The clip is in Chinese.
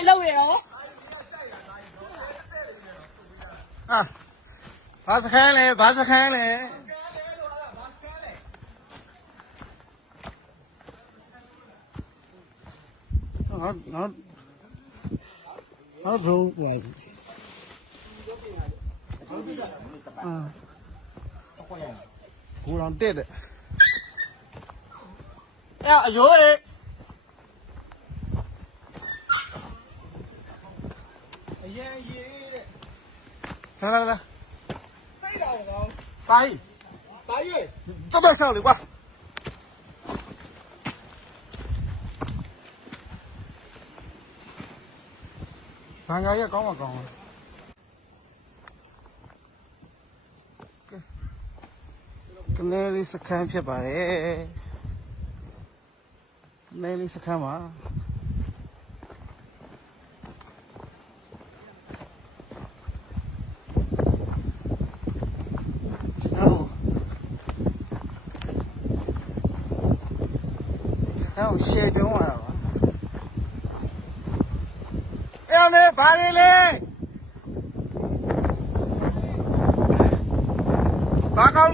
lâu lâu lâu lâu lâu lâu lâu lâu lâu lâu lâu nó nó nó rung vậy à cú làm tết đấy à dối 来,来来来，谁打我？大鱼，大鱼，走走，小刘哥，咱家伙？讲我讲跟那你是看片吧的？哎，那你是看嘛。那我卸装了,了。兄弟、嗯，把那嘞，把缸